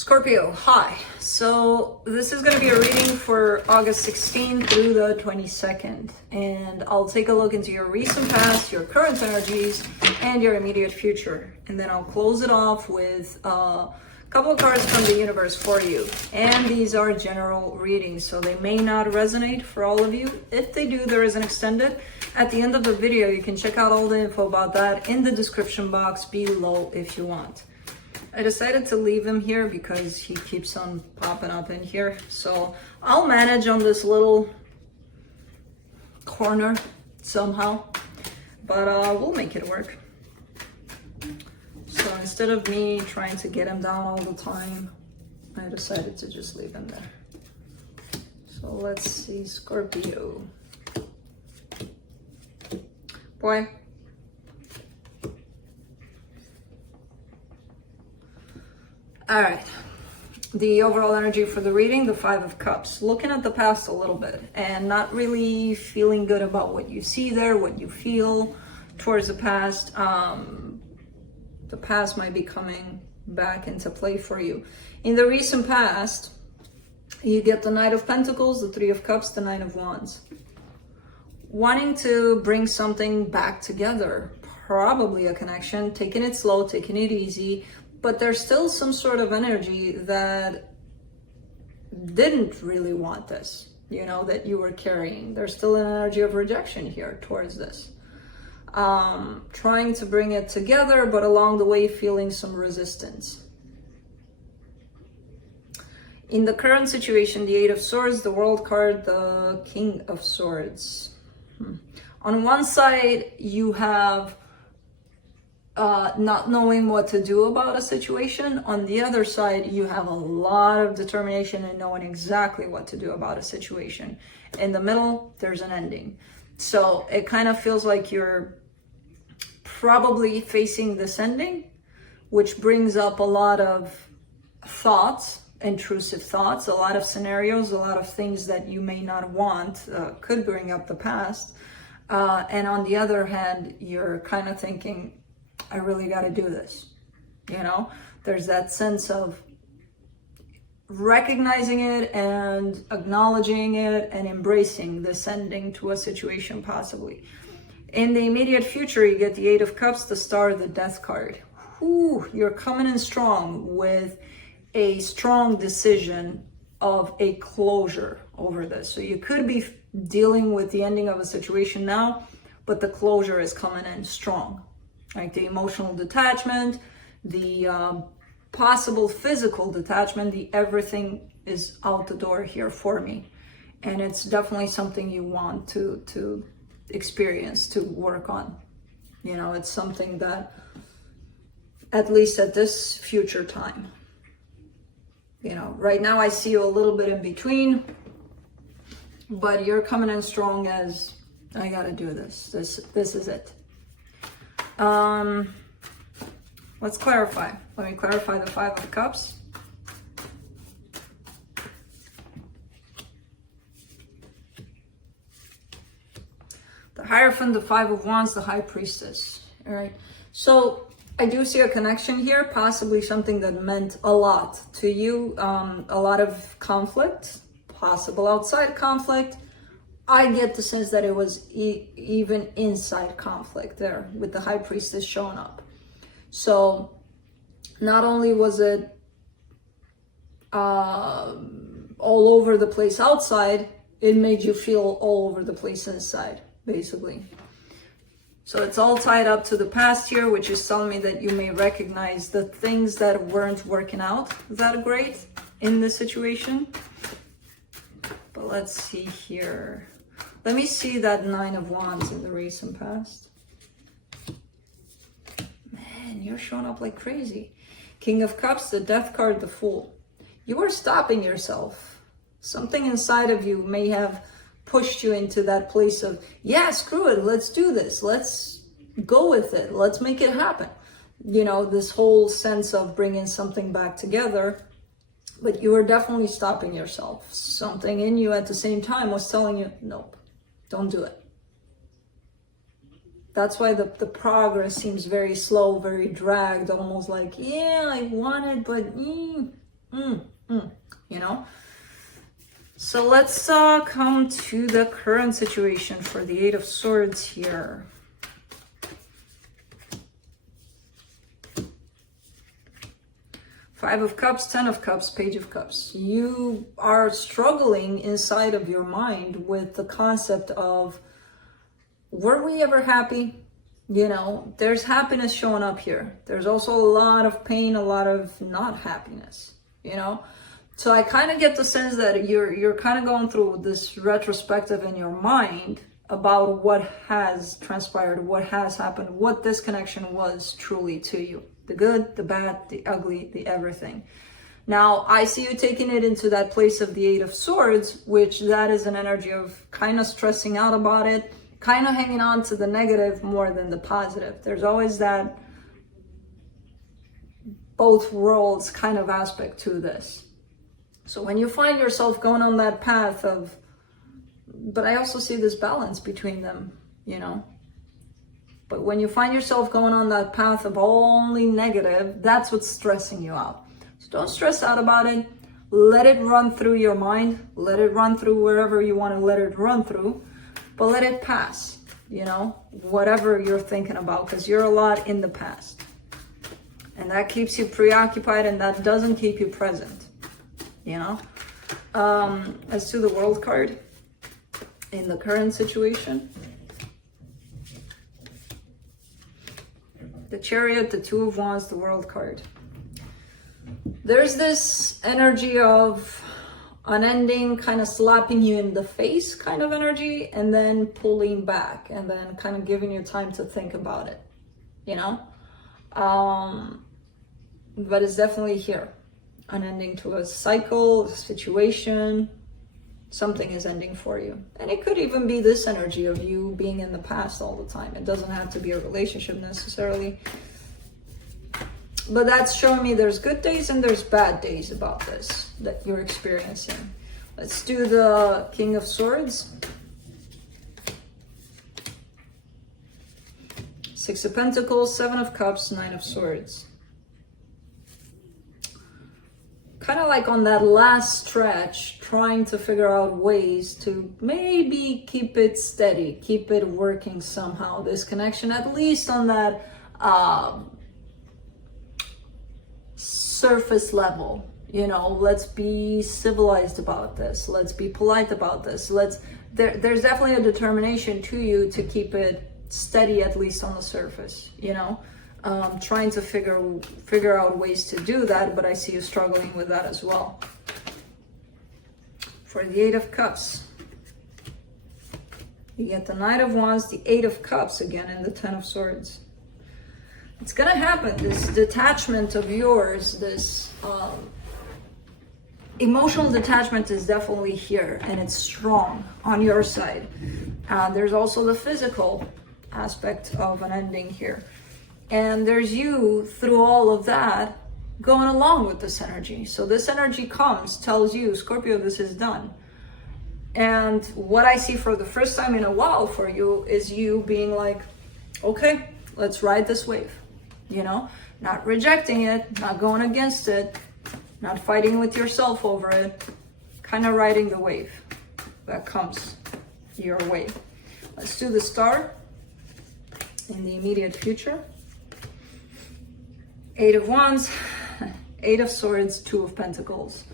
Scorpio, hi. So this is going to be a reading for August 16th through the 22nd. And I'll take a look into your recent past, your current energies, and your immediate future. And then I'll close it off with a couple of cards from the universe for you. And these are general readings, so they may not resonate for all of you. If they do, there is an extended. At the end of the video, you can check out all the info about that in the description box below if you want. I decided to leave him here because he keeps on popping up in here. So I'll manage on this little corner somehow, but we'll make it work. So instead of me trying to get him down all the time, I decided to just leave him there. So let's see, Scorpio. Boy. All right, the overall energy for the reading, the Five of Cups. Looking at the past a little bit and not really feeling good about what you see there, what you feel towards the past. The past might be coming back into play for you. In the recent past, you get the Knight of Pentacles, the Three of Cups, the Nine of Wands. Wanting to bring something back together, probably a connection, taking it slow, taking it easy, but there's still some sort of energy that didn't really want this, you know, that you were carrying. There's still an energy of rejection here towards this. Trying to bring it together, but along the way feeling some resistance. In the current situation, the Eight of Swords, the World card, the King of Swords. On one side, you have not knowing what to do about a situation. On the other side, you have a lot of determination and knowing exactly what to do about a situation. In the middle, there's an ending. So it kind of feels like you're probably facing this ending, which brings up a lot of thoughts, intrusive thoughts, a lot of scenarios, a lot of things that you may not want, could bring up the past. And on the other hand, you're kind of thinking, I really got to do this. You know, there's that sense of recognizing it and acknowledging it and embracing this ending to a situation possibly. In the immediate future, you get the Eight of Cups, the Star, the Death card. Ooh, you're coming in strong with a strong decision of a closure over this. So you could be dealing with the ending of a situation now, but the closure is coming in strong. Like the emotional detachment, the possible physical detachment, the everything is out the door here for me. And it's definitely something you want to experience, to work on. You know, it's something that, at least at this future time, you know, right now I see you a little bit in between, but you're coming in strong as, I gotta do this. This is it. Let's clarify. Let me clarify the Five of Cups. The Hierophant, the Five of Wands, the High Priestess. All right. So I do see a connection here, possibly something that meant a lot to you. A lot of conflict, possible outside conflict. I get the sense that it was even inside conflict there with the High Priestess showing up. So not only was it all over the place outside, it made you feel all over the place inside, basically. So it's all tied up to the past here, which is telling me that you may recognize the things that weren't working out that great in this situation. But let's see here. Let me see that Nine of Wands in the recent past. Man, you're showing up like crazy. King of Cups, the Death card, the Fool. You are stopping yourself. Something inside of you may have pushed you into that place of, yeah, screw it, let's do this. Let's go with it. Let's make it happen. You know, this whole sense of bringing something back together. But you were definitely stopping yourself. Something in you at the same time was telling you, nope. Don't do it. That's why the progress seems very slow, very dragged, almost like, yeah, I want it, but You know? So let's come to the current situation for the Eight of Swords here. Five of Cups, Ten of Cups, Page of Cups. You are struggling inside of your mind with the concept of, were we ever happy? You know, there's happiness showing up here. There's also a lot of pain, a lot of not happiness, you know? So I kind of get the sense that you're kind of going through this retrospective in your mind about what has transpired, what has happened, what this connection was truly to you. The good, the bad, the ugly, the everything. Now, I see you taking it into that place of the Eight of Swords, which that is an energy of kind of stressing out about it, kind of hanging on to the negative more than the positive. There's always that both worlds kind of aspect to this. So when you find yourself going on that path of, but I also see this balance between them, you know. But when you find yourself going on that path of only negative, that's what's stressing you out. So don't stress out about it. Let it run through your mind. Let it run through wherever you want to let it run through. But let it pass, you know, whatever you're thinking about, because you're a lot in the past. And that keeps you preoccupied, and that doesn't keep you present, you know. As to the World card in the current situation, the Chariot, the Two of Wands, the World card. There's this energy of unending, kind of slapping you in the face kind of energy, and then pulling back, and then kind of giving you time to think about it, you know. But it's definitely here. Unending to a cycle, a situation, something is ending for you. And it could even be this energy of you being in the past all the time. It doesn't have to be a relationship necessarily. But that's showing me there's good days and there's bad days about this that you're experiencing. Let's do the King of Swords. Six of Pentacles, Seven of Cups, Nine of Swords. Kind of like on that last stretch, trying to figure out ways to maybe keep it steady, keep it working somehow, this connection, at least on that surface level. You know, let's be civilized about this, let's be polite about this, there's definitely a determination to you to keep it steady, at least on the surface, you know. Trying to figure out ways to do that, but I see you struggling with that as well. For the Eight of Cups, you get the Knight of Wands, the Eight of Cups again, and the Ten of Swords. It's gonna happen, this detachment of yours, this emotional detachment is definitely here, and it's strong on your side. There's also the physical aspect of an ending here. And there's you through all of that going along with this energy. So this energy comes, tells you, Scorpio, this is done. And what I see for the first time in a while for you is you being like, okay, let's ride this wave. You know, not rejecting it, not going against it, not fighting with yourself over it, kind of riding the wave that comes your way. Let's do the Star in the immediate future. Eight of Wands, Eight of Swords, Two of Pentacles.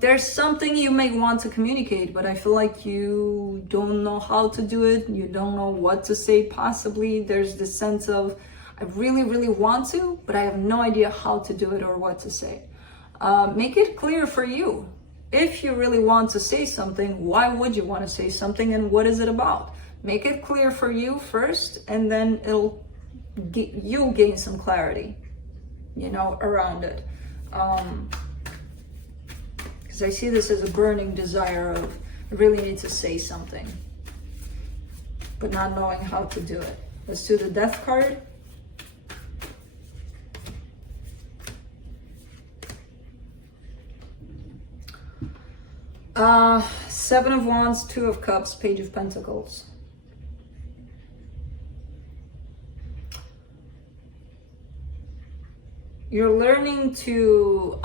There's something you may want to communicate, but I feel like you don't know how to do it. You don't know what to say, possibly. There's this sense of, I really, really want to, but I have no idea how to do it or what to say. Make it clear for you. If you really want to say something, why would you want to say something, and what is it about? Make it clear for you first, and then you'll gain some clarity, you know, around it. Because I see this as a burning desire of, I really need to say something, but not knowing how to do it. Let's do the Death card. Seven of Wands, Two of Cups, Page of Pentacles. you're learning to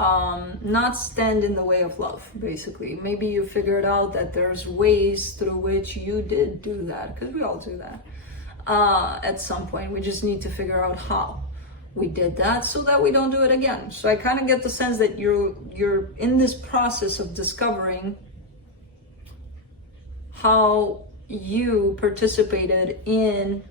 not stand in the way of love, basically. Maybe you figured out that there's ways through which you did do that, because we all do that at some point. We just need to figure out how we did that so that we don't do it again. So I kind of get the sense that you're in this process of discovering how you participated in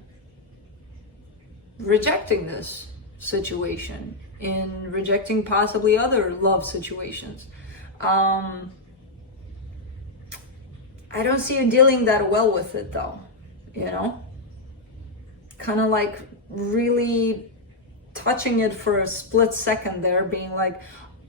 rejecting this situation, in rejecting possibly other love situations. I don't see you dealing that well with it though, you know? Kind of like really touching it for a split second there, being like,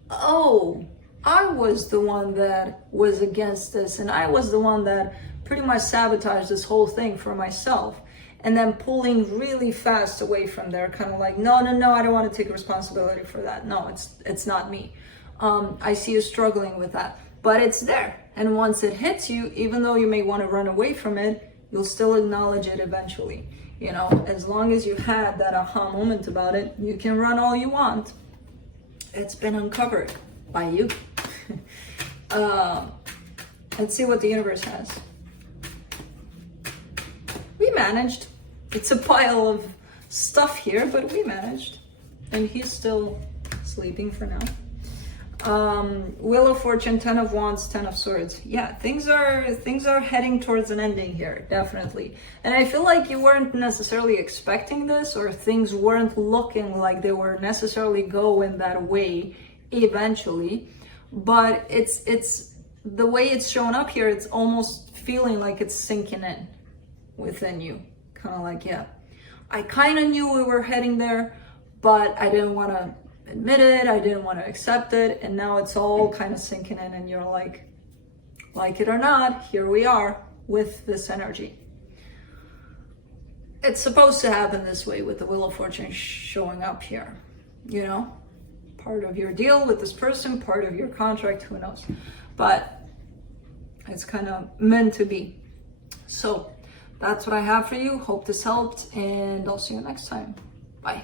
oh, I was the one that was against this, and I was the one that pretty much sabotaged this whole thing for myself. And then pulling really fast away from there, kind of like, no, I don't want to take responsibility for that. No, it's not me. I see you struggling with that, but it's there. And once it hits you, even though you may want to run away from it, you'll still acknowledge it eventually. You know, as long as you had that aha moment about it, you can run all you want. It's been uncovered by you. Let's see what the universe has. We managed. It's a pile of stuff here, but we managed. And he's still sleeping for now. Wheel of Fortune, 10 of Wands, 10 of Swords. Yeah, things are heading towards an ending here, definitely. And I feel like you weren't necessarily expecting this, or things weren't looking like they were necessarily going that way eventually. But it's the way it's shown up here, it's almost feeling like it's sinking in within you. Kind of like, yeah, I kind of knew we were heading there, but I didn't want to admit it, I didn't want to accept it, and now it's all kind of sinking in, and you're like it or not, here we are with this energy. It's supposed to happen this way with the Wheel of Fortune showing up here, you know? Part of your deal with this person, part of your contract, who knows? But it's kind of meant to be. So that's what I have for you. Hope this helped, and I'll see you next time. Bye.